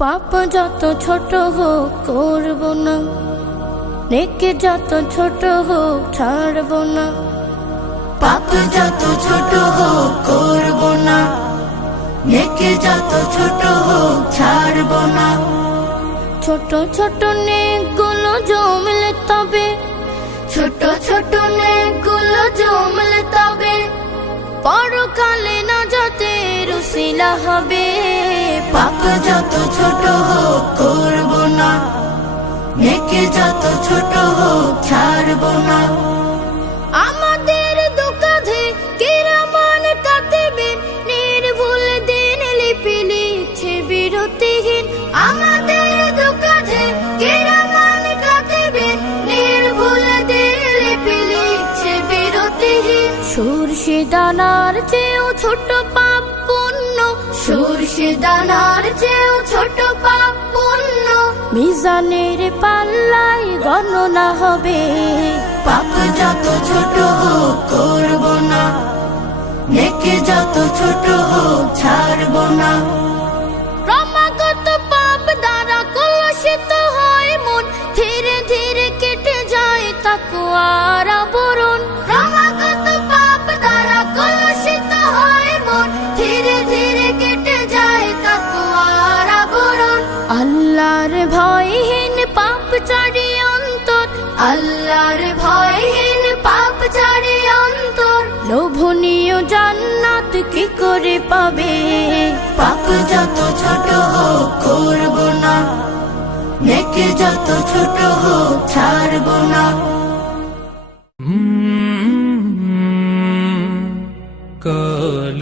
পাপ যত ছোট হোক করব না, নেকি যত ছোট হোক ছাড়ব না। পাপ যত ছোট হোক করব না, নেকি যত ছোট হোক ছাড়ব না। ছোট ছোট নেকগুলো জমলে তবে, ছোট ছোট নেকগুলো জমলে তবে পরকালে নাজাতের উসিলা হবে। পাপ যত ছোট হোক করব না, নেকি যত ছোট হোক ছাড়ব না। আমাদের দুকাধে কিরামান কাতিবিন নির্ভুল দিন লিপি লিখছে বিরতিহীন। আমাদের দুকাধে কিরামান কাতিবিন নির্ভুল দিন লিপি লিখছে বিরতিহীন। সরষে দানার চেয়েও ছোট পাপ পুণ্য, সরষে দানার চেয়েও ছোট পাপ পুণ্য মিজানের পাল্লায় গণনা হবে। পাপ যত ছোট হোক করব না, নেকি যত ছোট হোক ছাড়ব না। ক্রমাগত পাপ দ্বারা কলুষিত হয় মন, ধীরে ধীরে কেটে যায় তাকওয়ার আবরণ। ক্রমাগত পাপ দ্বারা কলুষিত হয় মন, ধীরে ধীরে কেটে যায় তাকওয়ার আবরণ। আল্লাহর ভয়হীন পাপ ছাড়ি অন্তর, আল্লাহর ভয়হীন পাপ ছাড়ি অন্তর লোভনীয় জান্নাত কি করে পাবে। পাপ যত ছোট হোক করব না, নেকি যত ছোট হোক ছাড়ব না। কাল